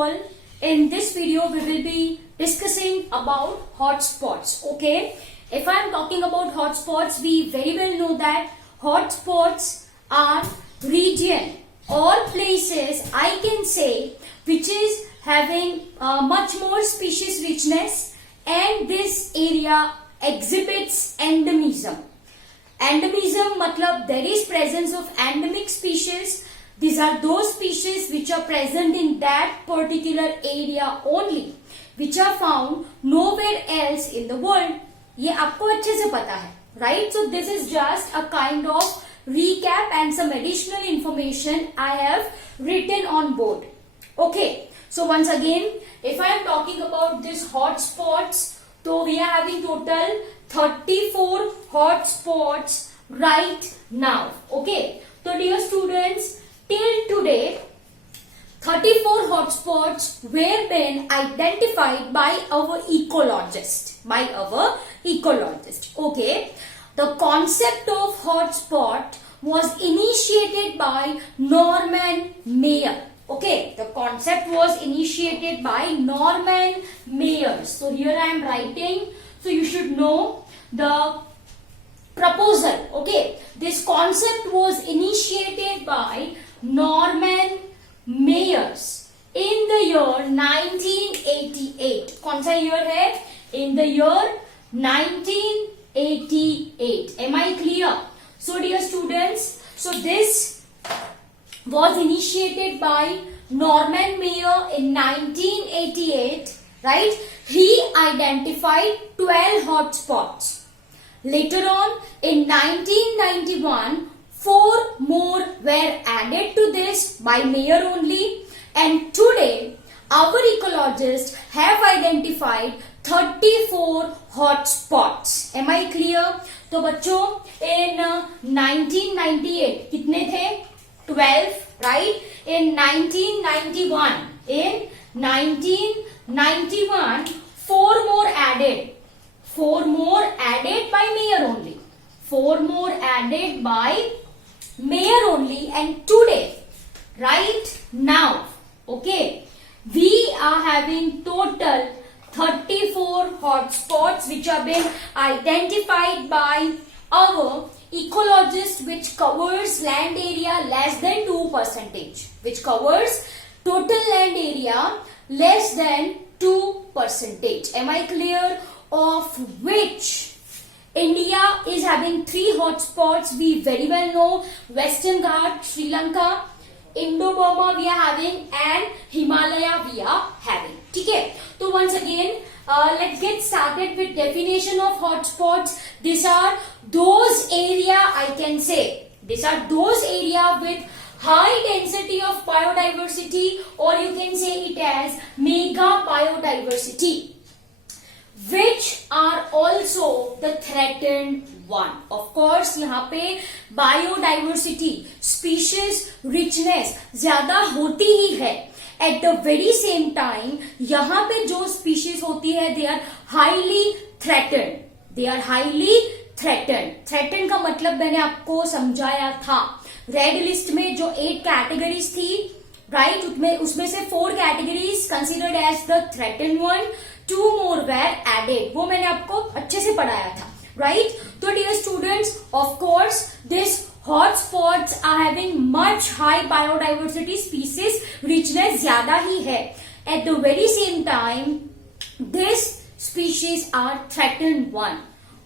all, in this video we will be discussing about hotspots. Okay, if I am talking about hotspots, we very well know that hotspots are region or places, I can say, which is having much more species richness, and this area exhibits endemism. Endemism matlab there is presence of endemic species. These are those species which are present in that particular area only, which are found nowhere else in the world. ये आपको अच्छे से पता है, right? So this is just a kind of recap and some additional information I have written on board. Okay, so once again, if I am talking about these hotspots, so we are having total 34 hotspots right now. Okay, so dear students, till today 34 hotspots were been identified by our ecologist. Okay, the concept of hotspot was initiated by Norman Mayer. Okay, the concept was initiated by Norman Mayer. So here I am writing, so you should know the proposal. Okay, this concept was initiated by Norman Mayer in the year 1988. कौन सा year है? In the year 1988. Am I clear? So dear students, so this was initiated by Norman Mayer in 1988, right? He identified 12 hotspots. Later on, in 1991, 4 more were added to this by Mayer only, and today our ecologists have identified 34 hotspots. Am I clear? तो बच्चों, in 1998 कितने थे? 12, right? In 1991, 4 more added. 4 more added by Mayer only. 4 more added by Mayer only, and today, right now, okay, we are having total 34 hotspots which have been identified by our ecologist, which covers land area less than 2%, which covers total land area less than 2%. Am I clear? Of which India is having 3 hotspots. We very well know Western Ghats, Sri Lanka, Indo-Burma we are having, and Himalaya we are having. Okay. So once again, let's get started with definition of hotspots. These are those area, I can say, these are those area with high density of biodiversity, or you can say it as mega biodiversity, which are also the threatened one. Of course, यहाँ पे biodiversity, species richness ज़्यादा होती ही है. At the very same time, यहाँ पे जो species होती है, they are highly threatened. They are highly threatened. Threatened का मतलब मैंने आपको समझाया था. Red list में जो 8 categories थी, right? उसमें से 4 categories considered as the threatened one. 2 more were added. वो मैंने आपको अच्छे से पढ़ाया था, right? तो dear students, of course, this hotspots are having much high biodiversity, species richness ज़्यादा ही है. At the very same time, these species are threatened one.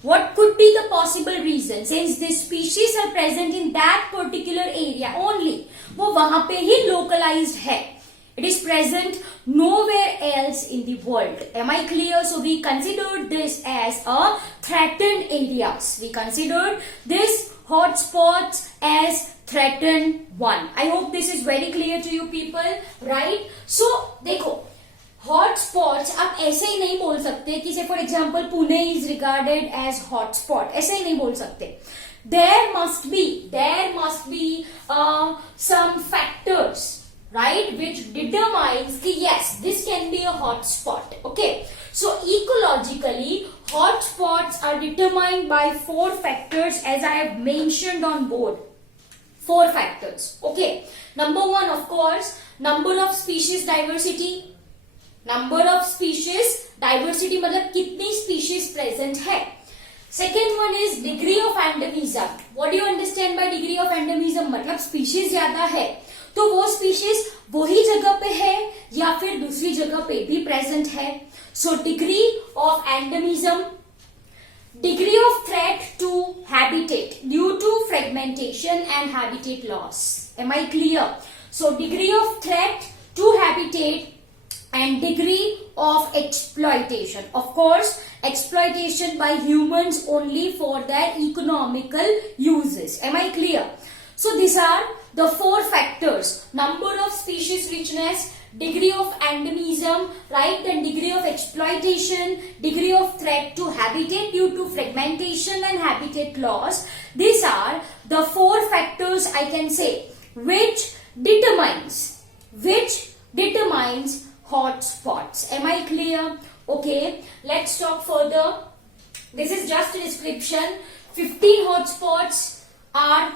What could be the possible reason? Since these species are present in that particular area only, वो वहाँ पे ही localized है. It is present nowhere else in the world. Am I clear? So we considered this as a threatened areas. We considered this hotspots as threatened one. I hope this is very clear to you people, right? So देखो, hotspots आप ऐसे ही नहीं बोल सकते कि say for example Pune is regarded as hotspot. ऐसे ही नहीं बोल सकते. There must be some factors, right, which determines कि yes, this can be a hotspot. Okay, so ecologically hotspots are determined by 4 factors, as I have mentioned on board. 4 factors. Okay, number 1, of course, number of species diversity, number of species diversity मतलब कितनी species present है. Second one is degree of endemism. What do you understand by degree of endemism? मतलब species ज्यादा है तो वो species वही जगह पे है या फिर दूसरी जगह पे भी प्रेजेंट है. So degree of endemism, degree of threat to habitat due to fragmentation and habitat loss. Am I clear? So degree of threat to habitat and degree of exploitation. Of course, exploitation by humans only for their economical uses. Am I clear? So these are the four factors: number of species richness, degree of endemism, right? Then degree of exploitation, degree of threat to habitat due to fragmentation and habitat loss. These are the four factors I can say which determines hotspots. Am I clear? Okay, let's talk further. This is just a description. 15 hotspots are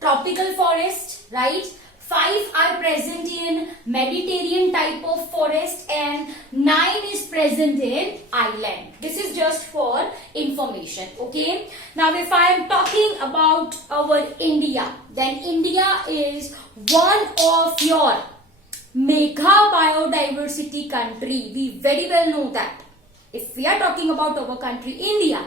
tropical forest, right? 5 are present in Mediterranean type of forest and 9 is present in island. This is just for information. Okay. Now if I am talking about our India, then India is one of your mega biodiversity country. We very well know that. If we are talking about our country India,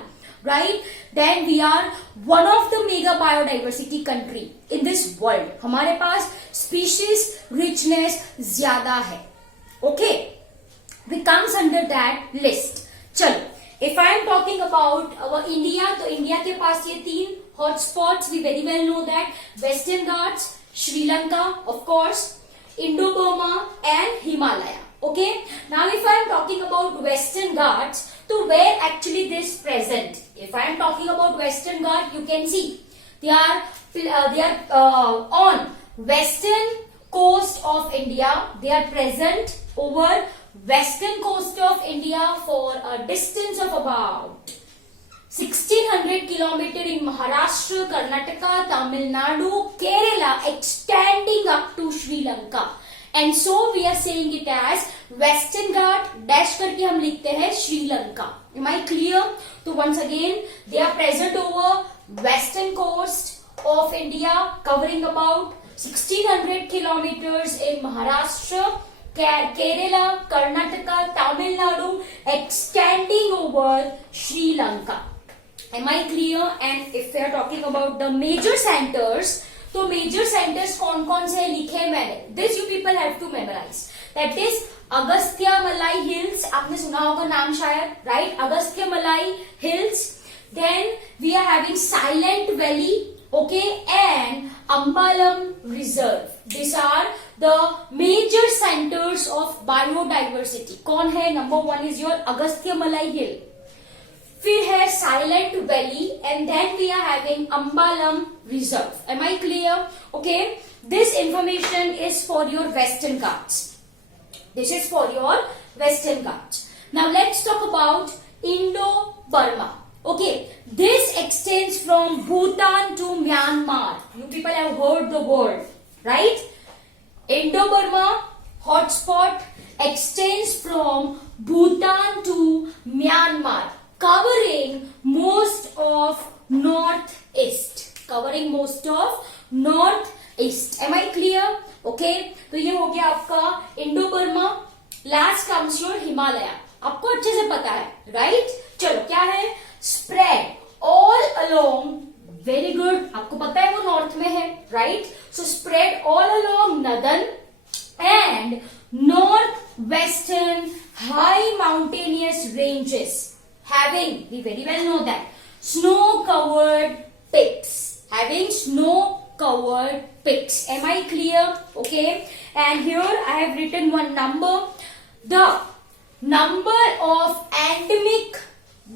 right, then we are one of the mega biodiversity country in this world. हमारे पास species richness ज्यादा है. Okay, we comes under that list. चलो, if I am talking about our India, तो India के पास ये 3 hotspots. We very well know that Western Ghats, Sri Lanka, of course, Indo-Burma and Himalaya. Okay, now if I am talking about Western Ghats, so where actually this present? If I am talking about Western Ghats, you can see they are on western coast of India. They are present over western coast of India for a distance of about 1600 kilometers in Maharashtra, Karnataka, Tamil Nadu, Kerala, extending up to Sri Lanka. And so we are saying it as Western Ghat dash करके हम लिखते हैं Sri Lanka. Am I clear? So once again they are present over western coast of India covering about 1600 kilometers in Maharashtra, Kerala, Karnataka, Tamil Nadu, extending over Sri Lanka. Am I clear? And if we are talking about the major centers, तो major centres कौन कौन से लिखे मैंने. This you people have to memorise. That is Agasthyamalai hills. आपने सुना होगा नाम शायद, right? Agasthyamalai hills. Then we are having Silent Valley, okay, and Ambalam reserve. This are the major centres of biodiversity. कौन है? Number 1 is your Agasthyamalai hill, फिर है Silent Valley, and then we are having Ambalam reserve. Am I clear? Okay, this information is for your Western Ghats. This is for your Western Ghats. Now let's talk about Indo-Burma. Okay, this extends from Bhutan to Myanmar. You people have heard the word, right? Indo-Burma hotspot extends from Bhutan to Myanmar, covering most of northeast. Covering most of northeast. Am I clear? Okay, तो ये हो गया आपका Indo Burma. Last comes your Himalaya. आपको अच्छे से पता है, राइट? चलो, क्या है? Spread all along. Very good. आपको पता है वो नॉर्थ में है, right? So spread all along northern and north western high mountainous ranges having, we very well know that, snow covered peaks. Having snow covered peaks. Am I clear? Okay, and here I have written one number. The number of endemic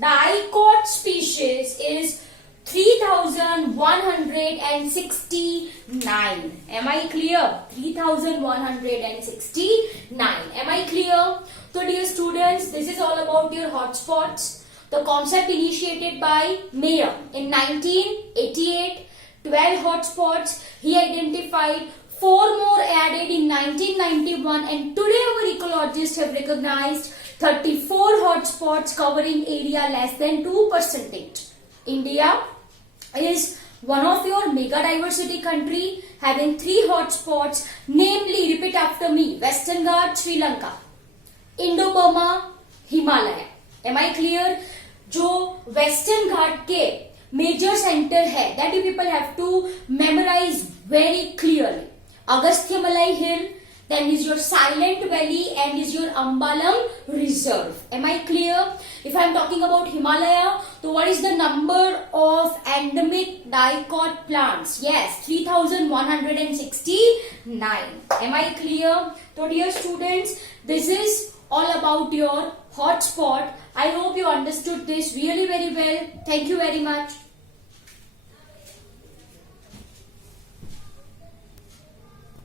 dicot species is 3169. Am I clear? 3169. Am I clear? So dear students, this is all about your hotspots. The concept initiated by Mayer in 1988. 12 hotspots. He identified 4 more added in 1991, and today our ecologists have recognized 34 hotspots covering area less than 2%. India is one of your mega diversity country having 3 hotspots, namely, repeat after me, Western Ghats, Sri Lanka, Indo-Burma, Himalaya. Am I clear? जो western घाट के major centre है, that you people have to memorize very clearly. Agastyamalai Hill, then is your Silent Valley, and is your Ambalam Reserve. Am I clear? If I am talking about Himalaya, so what is the number of endemic dicot plants? Yes, 3169. Am I clear? So dear students, this is all about your hotspot. I hope you understood this really very well. Thank you very much.